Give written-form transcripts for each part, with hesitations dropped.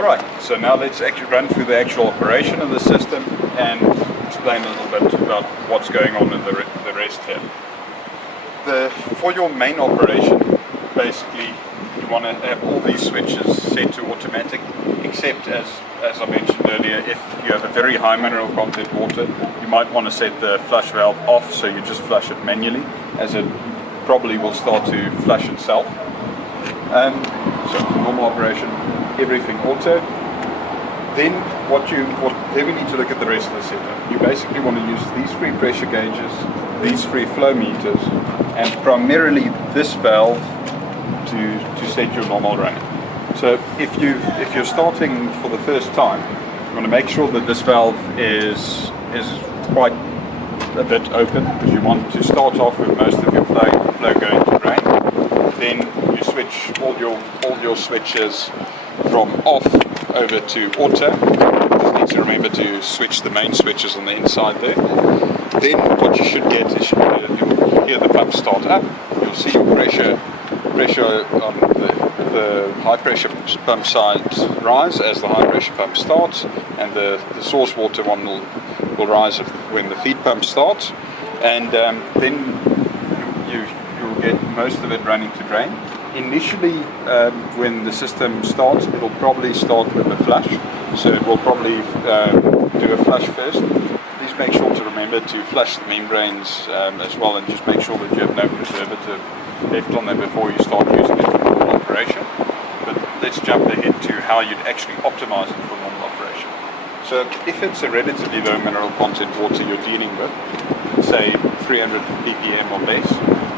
Alright, so now let's actually run through the actual operation of the system and explain a little bit about what's going on in the rest here. For your main operation, basically you want to have all these switches set to automatic, except as I mentioned earlier, if you have a very high mineral content water, you might want to set the flush valve off, so you just flush it manually, as it probably will start to flush itself. So for normal operation, everything auto. Then then we need to look at the rest of the setup. You basically want to use these three pressure gauges, these three flow meters, and primarily this valve to set your normal running. So if you're starting for the first time, you want to make sure that this valve is quite a bit open, because you want to start off with most of your flow going to drain. Then you switch all your switches from off over to auto. Just need to remember to switch the main switches on the inside there. Then what you should get is you'll hear the pump start up. You'll see your pressure on the high pressure pump side rise as the high pressure pump starts, and the source water one will rise when the feed pump starts, and then you'll get most of it running to drain. Initially, when the system starts, it'll probably start with a flush, so it will probably do a flush first. Please make sure to remember to flush the membranes as well, and just make sure that you have no preservative left on them before you start using it for normal operation. But let's jump ahead to how you'd actually optimize it for normal operation. So if it's a relatively low mineral content water you're dealing with, say 300 ppm or less,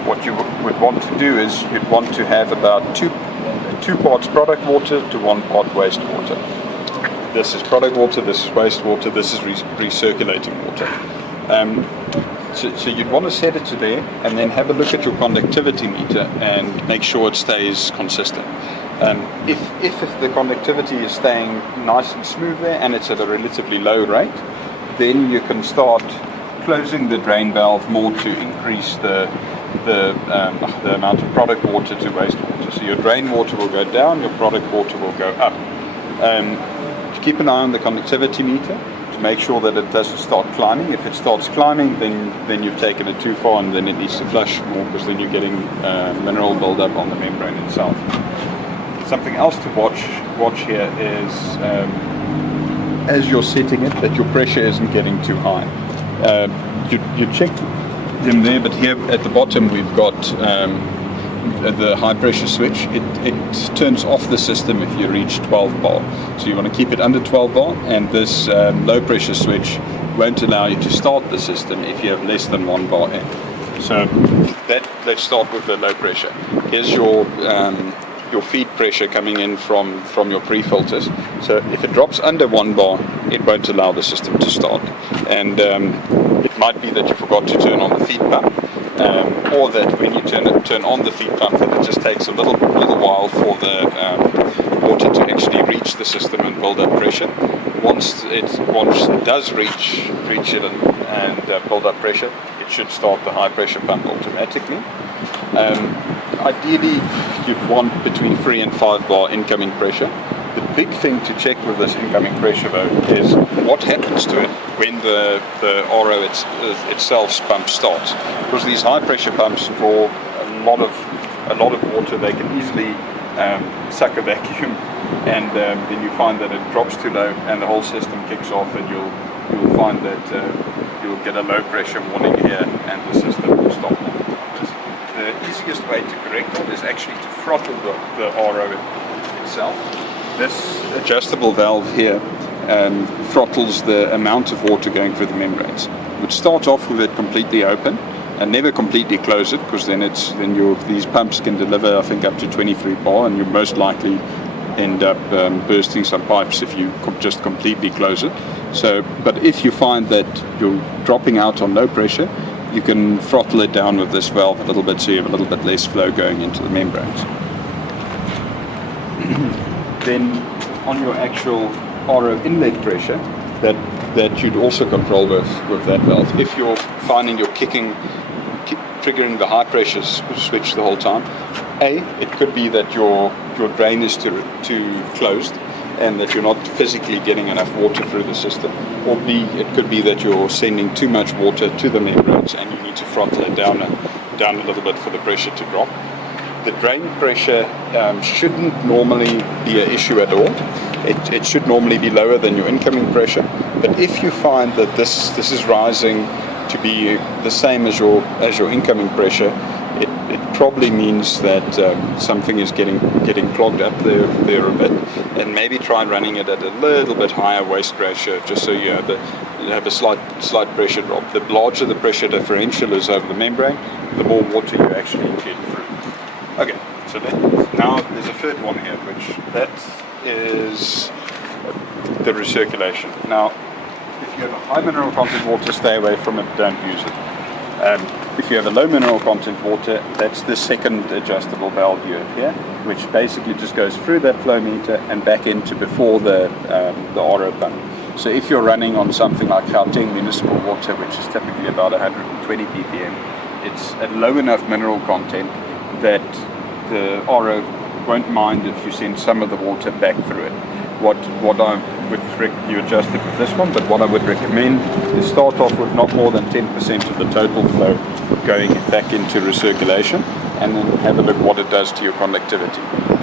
what you would want to do is you'd want to have about two parts product water to 1 part wastewater. This is product water, this is wastewater, this is recirculating water. So you'd want to set it to there, and then have a look at your conductivity meter and make sure it stays consistent. If the conductivity is staying nice and smooth there and it's at a relatively low rate, then you can start closing the drain valve more to increase the amount of product water to wastewater. So your drain water will go down, your product water will go up. Keep an eye on the conductivity meter to make sure that it doesn't start climbing. If it starts climbing, then you've taken it too far, and then it needs to flush more, because then you're getting mineral buildup on the membrane itself. Something else to watch here is as you're setting it, that your pressure isn't getting too high. You check them there, but here at the bottom we've got the high pressure switch. It turns off the system if you reach 12 bar, so you want to keep it under 12 bar, and this low pressure switch won't allow you to start the system if you have less than 1 bar in. So let's start with the low pressure. Here's your feed pressure coming in from your pre-filters. So if it drops under 1 bar, it won't allow the system to start, and it might be that you forgot to turn on the feed pump, or that when you turn on the feed pump, that it just takes a little while for the water to actually reach the system and build up pressure. Once it does reach it and build up pressure, it should start the high pressure pump automatically. Ideally, you'd want between 3 and 5 bar incoming pressure. The big thing to check with this incoming pressure though is what happens to it when the RO itself's pump starts. Because these high pressure pumps draw a lot of water, they can easily suck a vacuum, and then you find that it drops too low and the whole system kicks off, and you'll find that you'll get a low pressure warning here and the system will stop. The easiest way to correct that is actually to throttle the RO itself. This adjustable valve here throttles the amount of water going through the membranes. You would start off with it completely open and never completely close it, because then these pumps can deliver, I think, up to 23 bar, and you most likely end up bursting some pipes if you just completely close it. So, but if you find that you're dropping out on low pressure, you can throttle it down with this valve a little bit, so you have a little bit less flow going into the membranes. Then on your actual RO inlet pressure, that you'd also control with that valve. If you're finding you're triggering the high pressure switch the whole time, it could be that your drain is too closed, and that you're not physically getting enough water through the system. Or B, it could be that you're sending too much water to the membranes and you need to throttle it down a little bit for the pressure to drop. The drain pressure shouldn't normally be an issue at all. It should normally be lower than your incoming pressure. But if you find that this is rising to be the same as your incoming pressure, it probably means that something is getting clogged up there a bit, and maybe try running it at a little bit higher waste ratio, just so you have a slight pressure drop. The larger the pressure differential is over the membrane, the more water you actually get through. Okay, so now there's a third one here, which that is the recirculation. Now, if you have a high mineral content water, stay away from it, don't use it. If you have a low mineral content water, that's the second adjustable valve you have here, which basically just goes through that flow meter and back into before the RO pump. So if you're running on something like Gauteng municipal water, which is typically about 120 ppm, it's at low enough mineral content that the RO won't mind if you send some of the water back through it. What I would you adjust it with this one, but what I would recommend is start off with not more than 10% of the total flow going back into recirculation, and then have a look what it does to your conductivity.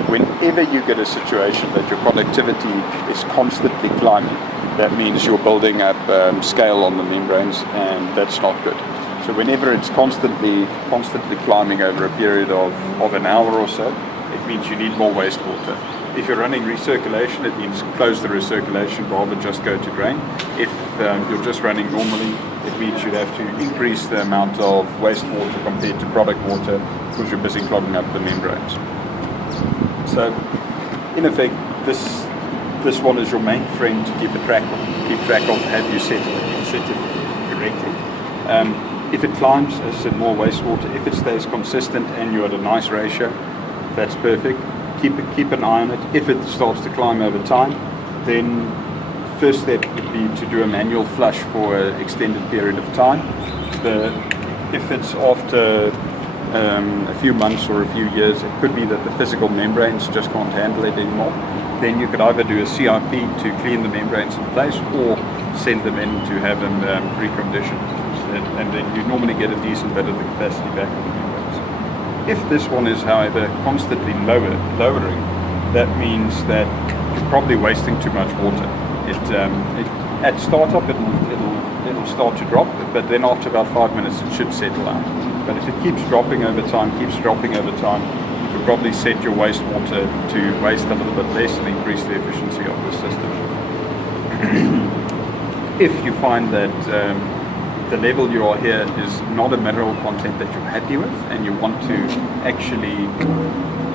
Whenever you get a situation that your conductivity is constantly climbing, that means you're building up scale on the membranes, and that's not good. So whenever it's constantly climbing over a period of an hour or so, it means you need more wastewater. If you're running recirculation, it means close the recirculation rather than just go to drain. If you're just running normally, it means you'd have to increase the amount of wastewater compared to product water because you're busy clogging up the membranes. So, in effect, this one is your main friend to keep track of. Have you set it correctly? If it climbs, as I said, more wastewater. If it stays consistent and you're at a nice ratio, that's perfect. Keep an eye on it. If it starts to climb over time, then first step would be to do a manual flush for an extended period of time. If it's after a few months or a few years, it could be that the physical membranes just can't handle it anymore. Then you could either do a CIP to clean the membranes in place, or send them in to have them reconditioned, and then you normally get a decent bit of the capacity back on the membranes. If this one is, however, constantly lowering, that means that you're probably wasting too much water. At startup, it'll start to drop, but then after about 5 minutes, it should settle out. But if it keeps dropping over time, you could probably set your wastewater to waste a little bit less and increase the efficiency of the system. If you find that the level you are here is not a mineral content that you're happy with, and you want to actually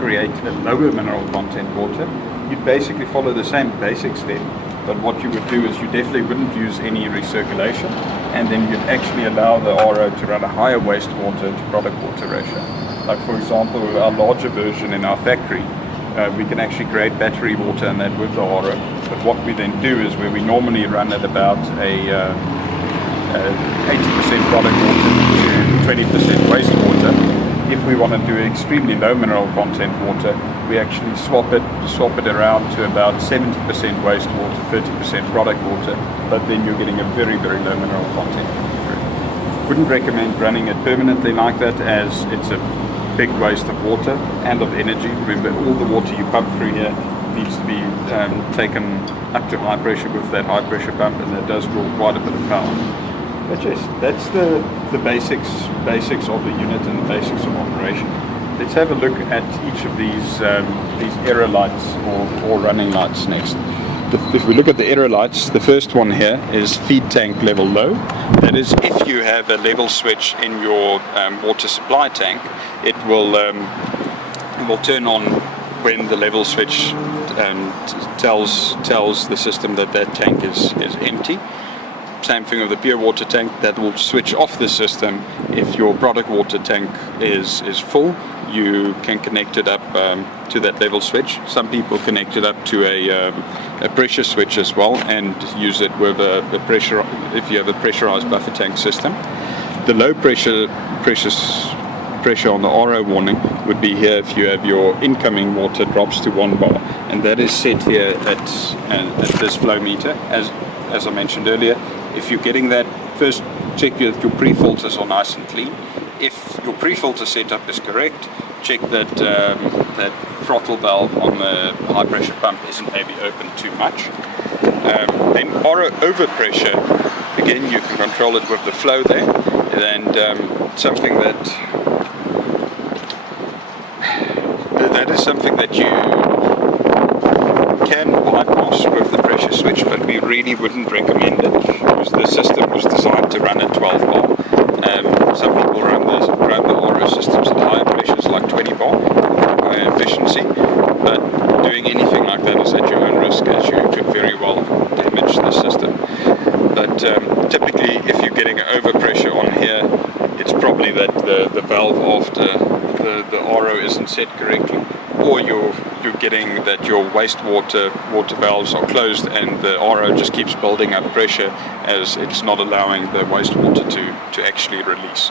create a lower mineral content water, you'd basically follow the same basic step. But what you would do is you definitely wouldn't use any recirculation, and then you'd actually allow the RO to run a higher wastewater to product water ratio. Like, for example, with our larger version in our factory, we can actually create battery water and that with the RO. But what we then do is, where we normally run at about a 80% product water to 20% wastewater, if we want to do extremely low mineral content water, we actually swap it around to about 70% wastewater, 30% product water, but then you're getting a very, very low mineral content coming through. Wouldn't recommend running it permanently like that, as it's a big waste of water and of energy. Remember, all the water you pump through here needs to be taken up to high pressure with that high pressure pump, and that does draw quite a bit of power. But yes, that's the basics of the unit and the basics of operation. Let's have a look at each of these error lights or running lights next. If we look at the error lights, the first one here is feed tank level low. That is, if you have a level switch in your water supply tank, it will turn on when the level switch tells the system that tank is empty. Same thing with the pure water tank, that will switch off the system if your product water tank is full. You can connect it up to that level switch. Some people connect it up to a pressure switch as well, and use it with a pressure, if you have a pressurized buffer tank system. The low pressure on the RO warning would be here if you have your incoming water drops to 1 bar, and that is set here at this flow meter. As I mentioned earlier, if you're getting that, first check that your pre-filters are nice and clean. If your pre-filter setup is correct, check that that throttle valve on the high pressure pump isn't maybe open too much. Then RO overpressure, again you can control it with the flow there, and something that is something that you can bypass with the pressure switch, but we really wouldn't recommend it because the system was designed to run at 12 bar. Some people run the RO systems at higher pressures like 20 bar for higher efficiency, but doing anything like that is at your own risk, as you could very well damage the system. But typically if you're getting overpressure on here, it's probably that the valve after the RO isn't set correctly, or you're getting that your water valves are closed and the RO just keeps building up pressure as it's not allowing the wastewater to actually release.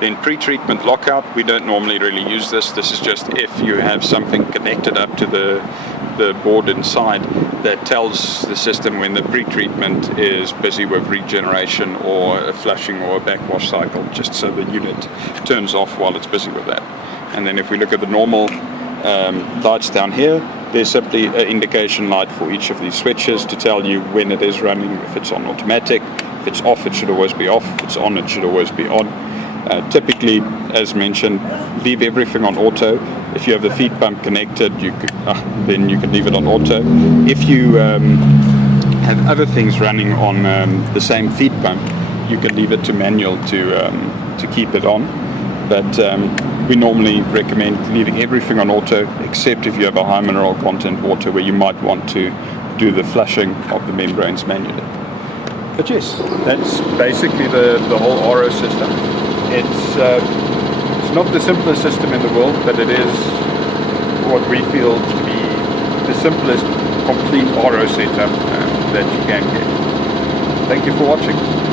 Then pre-treatment lockout, we don't normally really use this. This is just if you have something connected up to the board inside that tells the system when the pre-treatment is busy with regeneration or a flushing or a backwash cycle, just so the unit turns off while it's busy with that. And then if we look at the normal lights down here, there's simply an indication light for each of these switches to tell you when it is running, if it's on automatic. If it's off, it should always be off. If it's on, it should always be on. Typically, as mentioned, leave everything on auto. If you have the feed pump connected, then you can leave it on auto. If you have other things running on the same feed pump, you can leave it to manual to keep it on. But we normally recommend leaving everything on auto, except if you have a high mineral content water where you might want to do the flushing of the membranes manually. But yes, that's basically the whole RO system. It's not the simplest system in the world, but it is what we feel to be the simplest complete RO setup that you can get. Thank you for watching.